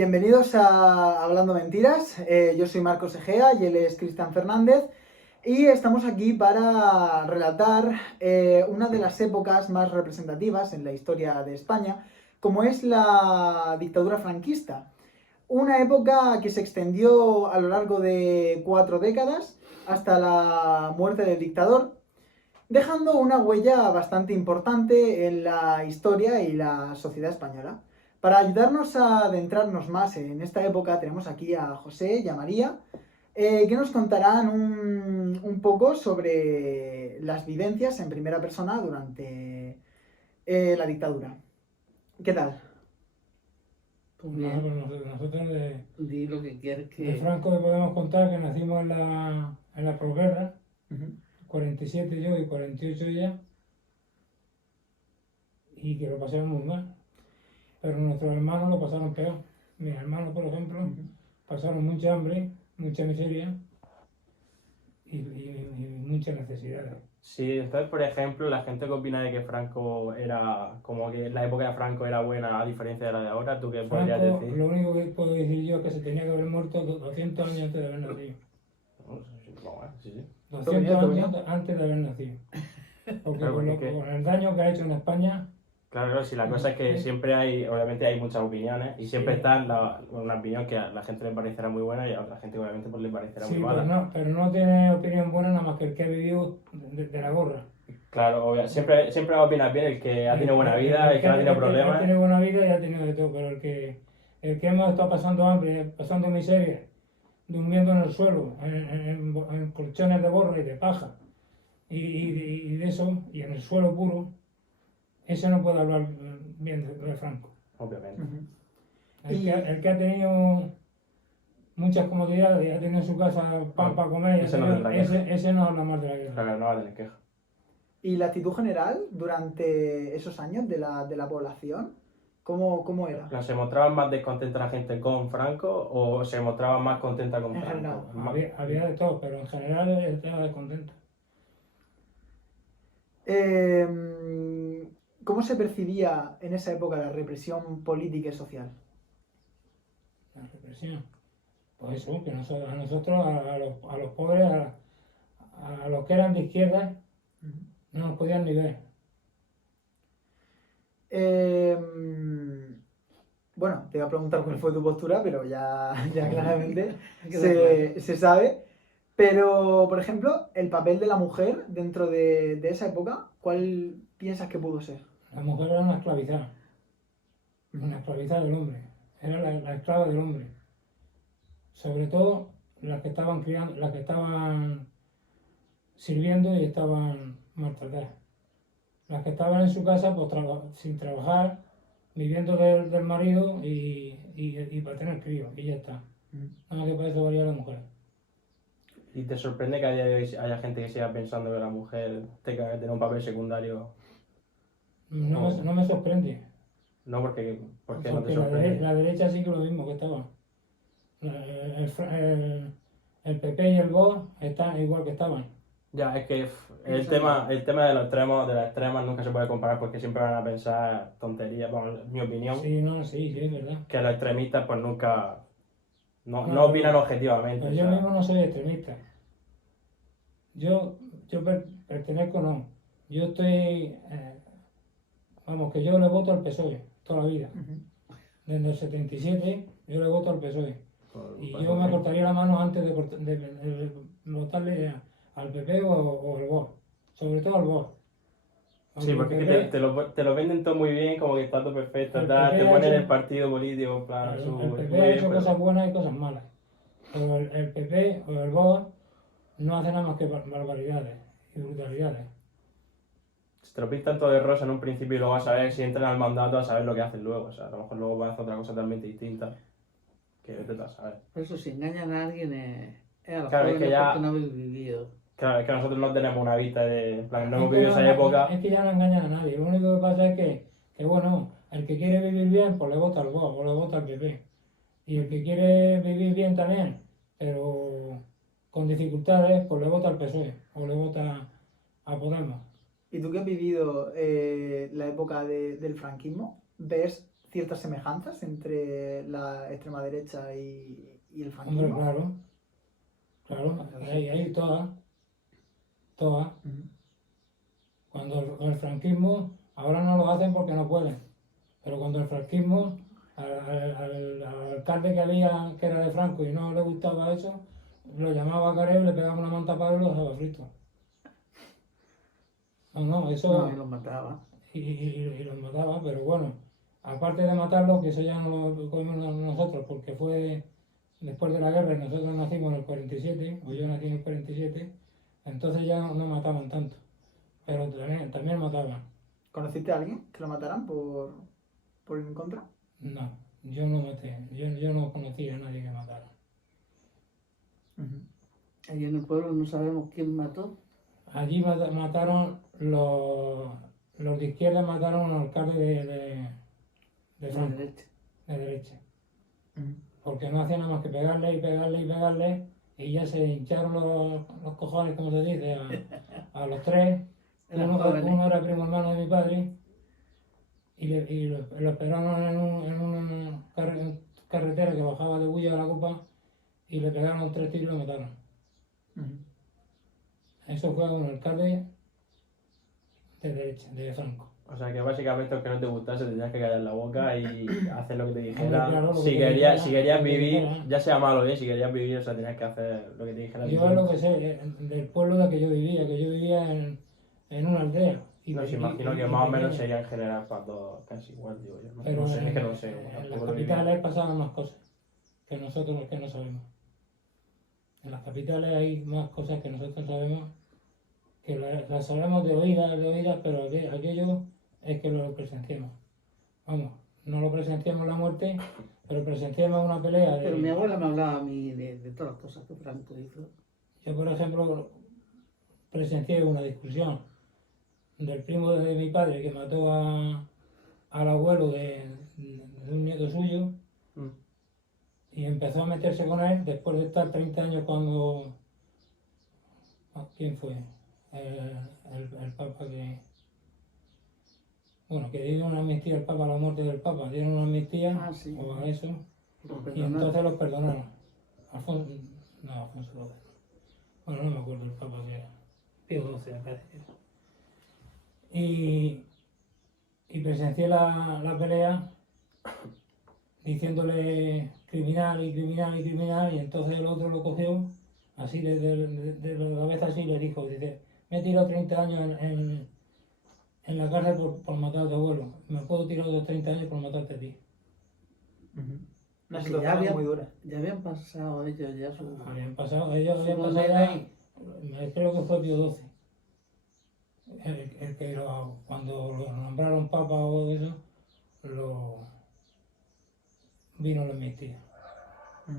Bienvenidos a Hablando Mentiras. Yo soy Marcos Egea y él es Cristian Fernández. Y estamos aquí para relatar una de las épocas más representativas en la historia de España, como es la dictadura franquista. Una época que se extendió a lo largo de 4 décadas hasta la muerte del dictador, dejando una huella bastante importante en la historia y la sociedad española. Para ayudarnos a adentrarnos más en esta época tenemos aquí a José y a María, que nos contarán un poco sobre las vivencias en primera persona durante la dictadura. ¿Qué tal? Pues Bueno, bien, pues nosotros di lo que quieres de que... Franco le podemos contar que nacimos en la posguerra, 47 yo y 48 ella, y que lo pasamos muy mal. Pero nuestros hermanos lo pasaron peor. Mis hermanos, por ejemplo, pasaron mucha hambre, mucha miseria y muchas necesidades. Sí, entonces, por ejemplo, la gente que opina de que Franco era, como que la época de Franco era buena a diferencia de la de ahora, ¿tú qué podrías Franco, decir? lo único que puedo decir yo es que se tenía que haber muerto 200 años antes de haber nacido. Sí, sí. 200 Todo bien. años antes de haber nacido. Porque Claro, porque con, es que- con el daño que ha hecho en España, Claro, sí, la cosa es que siempre hay, obviamente hay muchas opiniones y siempre Sí. está una opinión que a la gente le parecerá muy buena y a otra gente obviamente pues le parecerá sí, muy mala. pero no tiene opinión buena nada más que el que ha vivido de la gorra. Claro, siempre va a opinar bien el que ha tenido buena vida, el que no ha tenido Ha problemas. tenido buena vida y ha tenido de todo, pero el que hemos estado pasando hambre, pasando miseria, durmiendo en el suelo, en colchones de borra y de paja, y de eso, y en el suelo puro, ese no puede hablar bien de Franco. Obviamente. El que ha tenido muchas comodidades y ha tenido en su casa pan para comer, Ese no tendrá queja. ese no habla más de la guerra. Claro, no va a tener queja. ¿Y la actitud general durante esos años de la población? ¿Cómo era? Claro, ¿se mostraba más descontenta la gente con Franco o se mostraba más contenta con En Franco? general. Había de todo, pero en general estaba descontento. ¿Cómo se percibía en esa época la represión política y social? La represión. Pues eso, que a nosotros, a los pobres, a los que eran de izquierda, no nos podían ni ver. Bueno, te iba a preguntar cuál fue tu postura, pero ya claramente Queda claro. se sabe. Pero, por ejemplo, el papel de la mujer dentro de esa época, ¿cuál piensas que pudo ser? La mujer era una esclavizada del hombre, era la esclava del hombre. Sobre todo las que estaban criando, las que estaban sirviendo y estaban maltratadas. Las que estaban en su casa pues, sin trabajar, viviendo del marido y para tener críos, y ya está. Nada que para eso valía la mujer. ¿Y te sorprende que haya gente que siga pensando que la mujer tenga que tener un papel secundario? No me sorprende, No, ¿por qué no te porque sorprende? la derecha sí que lo mismo que estaba. El PP y el Vox están igual que estaban. Ya, es que el tema de los extremos, de las extremas nunca se puede comparar porque siempre van a pensar tonterías, bueno, en mi opinión, Sí, es verdad. que los extremistas pues nunca, no No, opinan pero objetivamente. Pero O yo sea, mismo no soy extremista. Yo pertenezco, no. Yo estoy, vamos, que yo le voto al PSOE toda la vida. Desde el 77 yo le voto al PSOE. Y pues, yo me ok. cortaría la mano antes de votarle al PP o al Vox. Sobre todo al Vox. Sí, porque es que te lo venden todo muy bien, como que está todo perfecto, El tal, PP te ha ponen hecho- el partido político, en plan, el muy PP ha bien, hecho pero... cosas buenas y cosas malas. Pero el PP o el Vox no hace nada más que barbaridades y brutalidades. Si te lo pintan todo de rosa en un principio y luego vas a ver si entran al mandato a saber lo que hacen luego. O sea, a lo mejor luego van a hacer otra cosa totalmente distinta. Que vete tú a saber. Por eso, si engañan a alguien es a los Claro, es jóvenes que ya- porque no habéis vivido. Claro, es que nosotros no tenemos una vista de... En plan, no hemos Es que vivido esa época. Es que ya no engañan a nadie. Lo único que pasa es que bueno, el que quiere vivir bien, pues le vota al Vox o le vota al PP. Y el que quiere vivir bien también, pero con dificultades, pues le vota al PSOE o le vota a Podemos. ¿Y tú que has vivido la época del franquismo, ves ciertas semejanzas entre la extrema derecha y el Hombre, franquismo? claro. Claro, hay todas. Todas. Ujú. Cuando el franquismo, ahora no lo hacen porque no pueden, pero cuando el franquismo, al alcalde que había, que era de Franco y no le gustaba eso, lo llamaba a Careo, le pegaba una manta para y lo dejaba frito. No, eso, No, y los mataba. y los mataba, pero bueno, aparte de matarlos, que eso ya no lo comimos nosotros, porque fue después de la guerra y nosotros nacimos en el 47, o yo nací en el 47, entonces ya no mataban tanto, pero también mataban. ¿Conociste a alguien que lo mataran por ir en contra? No, yo no maté, yo no conocía a nadie que matara. Ujú. Allí en el pueblo no sabemos quién mató. Allí mataron los de izquierda, mataron al alcalde de De Franco, derecha. de derecha, Ujú. porque no hacían nada más que pegarle y pegarle y pegarle, y ya se hincharon los cojones, como se dice, a los tres. Eran Uno jóvenes. era primo hermano de mi padre, y lo esperaron en una carretera que bajaba de Bulla a la Copa, y le pegaron 3 tiros y lo mataron. Ujú. Eso fue un alcalde de derecha, de Franco. O sea que básicamente aunque no te gustase tenías que callar la boca y hacer lo que te dijera. Hombre, claro, lo que Si te querías, dijera, si querías lo que vivir, dijera. ya sea malo o bien, si querías vivir, o sea, tenías que hacer lo que te dijera. Yo es lo que sé del pueblo de que yo vivía en una aldea. No, se imagino que más o menos sería en general para todos casi igual, digo yo. Pero No sé, es que no en, lo sé. en las Tampoco lo viví. capitales pasaban más cosas que nosotros los que no sabemos. En las capitales hay más cosas que nosotros sabemos, que las sabemos de oídas, pero aquello es que lo presenciamos. Vamos, no lo presenciamos la muerte, pero presenciamos una pelea Pero mi abuela me hablaba a mí de todas las cosas que Franco hizo. Yo, por ejemplo, presencié una discusión del primo de mi padre que mató al abuelo de un nieto suyo Mm. y empezó a meterse con él después de estar 30 años cuando... ¿Quién fue? El Papa que... Bueno, que dieron una amnistía al Papa a la muerte del Papa, dieron una amnistía Ah, sí. o a eso, Lo y perdonaron. entonces los perdonaron. Alfonso X. Bueno, no me acuerdo el Papa que era. Pío XII, me parece que era. Y presencié la pelea diciéndole criminal y criminal y criminal, y entonces el otro lo cogió así de la cabeza así y le dijo, dice, me he tirado 30 años en la cárcel por matar a tu abuelo, me puedo tirar otros 30 años por matarte a ti. Ujú. Una Que situación había- muy dura. Ya habían pasado ellos ya su... Ellos su habían pasado condena ya, y- creo que fue Pío XII, el que cuando lo nombraron papa o eso, vino la amnistía. Ujú.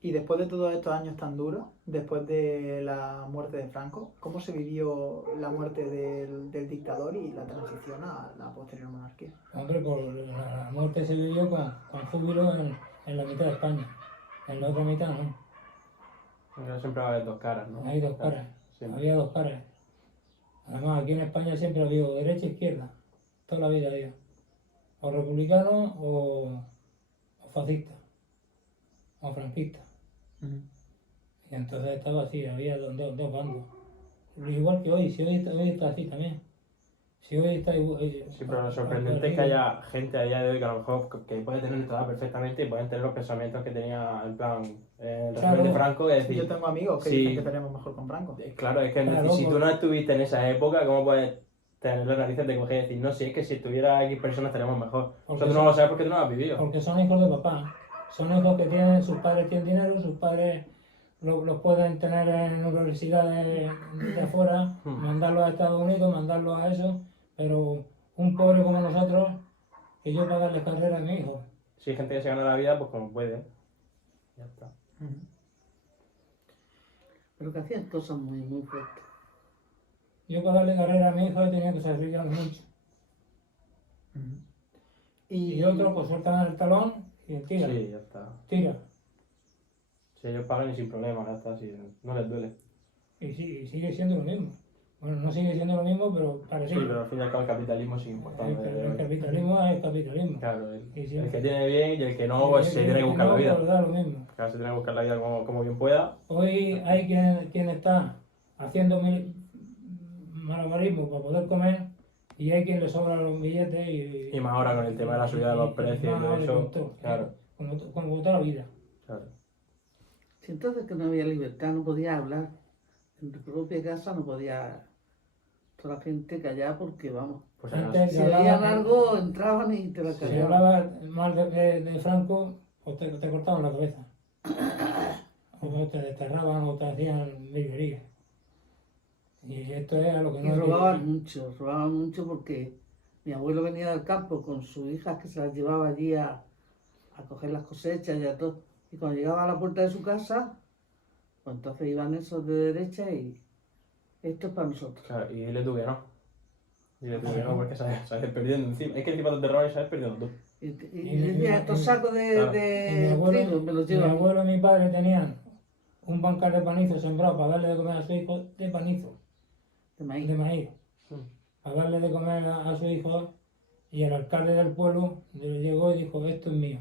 Y después de todos estos años tan duros, después de la muerte de Franco, ¿cómo se vivió la muerte del dictador y la transición a la posterior monarquía? Hombre, por la muerte se vivió con júbilo en la mitad de España, en la otra mitad no. Pero siempre va a haber dos caras, ¿no? Hay dos caras, Siempre. había dos caras. Además, aquí en España siempre ha habido derecha e izquierda, toda la vida había. O republicanos o fascistas, o franquistas. Ujú. Y entonces estaba así, había dos bandos. Igual que hoy, si hoy está así también. Si hoy está igual. Sí, pero lo sorprendente es que haya gente a día de hoy que a lo mejor que puede tener nuestra edad perfectamente y pueden tener los pensamientos que tenía en plan el régimen Claro. de Franco, es Yo decir, tengo amigos que sí. dicen que tenemos mejor con Franco. Claro, es que Claro, si tú porque- no estuviste en esa época, ¿cómo puedes tener las narices de coger y decir, no, si es que si estuviera X personas estaríamos mejor? Porque Nosotros no lo sabes porque tú no lo has vivido. Porque son hijos de papá. Son hijos que tienen, sus padres tienen dinero, sus padres los pueden tener en universidades de afuera, mandarlos a Estados Unidos, mandarlos a eso, pero un pobre como nosotros, que yo para darle carrera a mi hijo. Si hay gente que se gana la vida, pues como puede. Ya está. Ujú. Pero que hacían cosas muy, muy fuertes. Yo para darle carrera a mi hijo he tenido que sacrificarme mucho. Ujú. Y otros pues sueltan el talón y tira, Sí, ya está. tira. Si ellos pagan y sin problema, ya está, si no les duele. Y sigue siendo lo mismo. Bueno, no sigue siendo lo mismo, pero Sí, parecido. pero al fin y al cabo el capitalismo sigue importando. El capitalismo es capitalismo. Claro, Y el siempre. que tiene bien y el que no, pues se tiene que buscar la No, vida. pues da lo mismo. Claro, se tiene que buscar la vida como bien pueda. Hoy hay quien está haciendo malabarismo para poder comer y hay quien le sobra los billetes Y más ahora con el tema de la subida de los precios y más todo ahora eso. con todo, Claro, como toda la vida. claro. Si entonces que no había libertad, no podía hablar. En tu propia casa no podía toda la gente callar porque, vamos, Pues Antes si se veían hablaba- algo entraban y te la Si callaban. hablaba mal de Franco, pues te cortaban la cabeza. O te desterraban o te hacían virguerías. Y esto es a lo que Y no hay que robaban mucho porque mi abuelo venía del campo con sus hijas que se las llevaba allí a coger las cosechas y a todo. Y cuando llegaba a la puerta de su casa, pues entonces iban esos de derecha y esto es para nosotros. Claro, y dile tú que no. Dile tú que no, porque sales perdiendo encima. Es que encima te roban y sales perdiendo tú. Y Y decía, estos sacos claro. de Y mi abuelo, trigo me los mi llevan. abuelo y mi padre tenían un bancal de panizo sembrado para darle de comer a su hijo de panizo, De maíz. de maíz. Mm. Para darle de comer a su hijo y el alcalde del pueblo le llegó y dijo, esto es mío.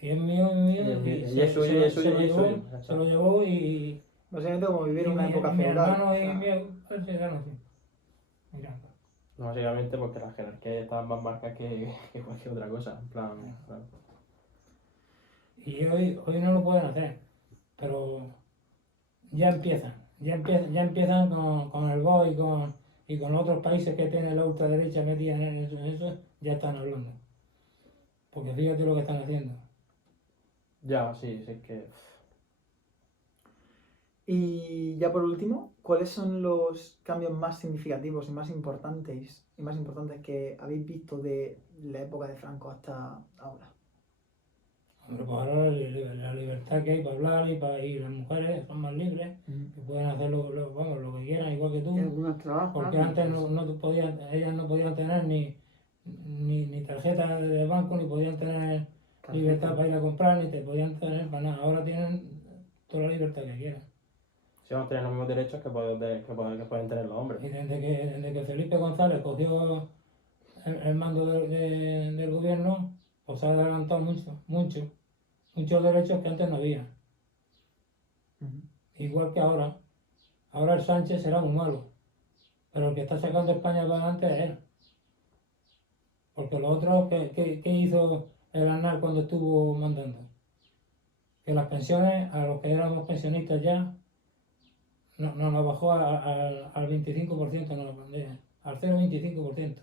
Y es mío, es mío. Y es suyo, y es suyo, y es suyo. Se lo llevó y Básicamente como vivir en una época mi feudal. hermano o y sea, mi pues, se quedaron así. Mira. No, básicamente porque las jerarquías estaban más marcadas que cualquier otra cosa. En plan, claro. Y hoy no lo pueden hacer, pero ya empiezan con el BOE y con otros países que tienen la ultraderecha metida en eso, ya están hablando. Porque fíjate lo que están haciendo. Ya, sí, es que. Y ya por último, ¿cuáles son los cambios más significativos y más importantes que habéis visto de la época de Franco hasta ahora? Hombre, pues ahora la libertad que hay para hablar y las mujeres son más libres, que pueden hacer lo que quieran, igual que tú. Y algunos trabajan. Porque antes ellas no podían tener ni tarjeta de banco, ni podían tener libertad para ir a comprar, ni te podían tener para nada. Ahora tienen toda la libertad que quieran. Si vamos a tener los mismos derechos que pueden tener los hombres. Y desde que Felipe González cogió el mando del gobierno, pues se ha adelantado muchos derechos que antes no había. Igual que ahora. Ahora el Sánchez será un malo, pero el que está sacando España para adelante es él. Porque los otros, ¿qué hizo el Aznar cuando estuvo mandando? Que las pensiones, a los que éramos pensionistas ya, nos bajó al 25%, al 0,25%.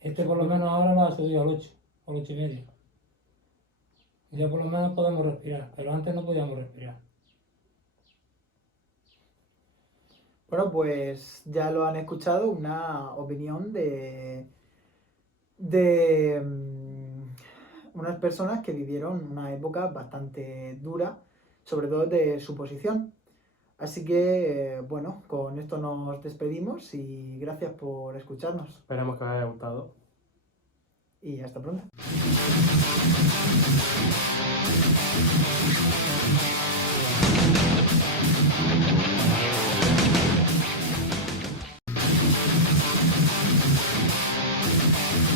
Este por lo menos ahora lo ha subido al 8, al 8,5%. Y ya por lo menos podemos respirar, pero antes no podíamos respirar. Bueno, pues ya lo han escuchado, una opinión de unas personas que vivieron una época bastante dura, sobre todo de su posición. Así que, bueno, con esto nos despedimos y gracias por escucharnos. Esperemos que os haya gustado. Y hasta pronto.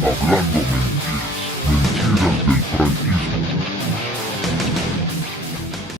Hablando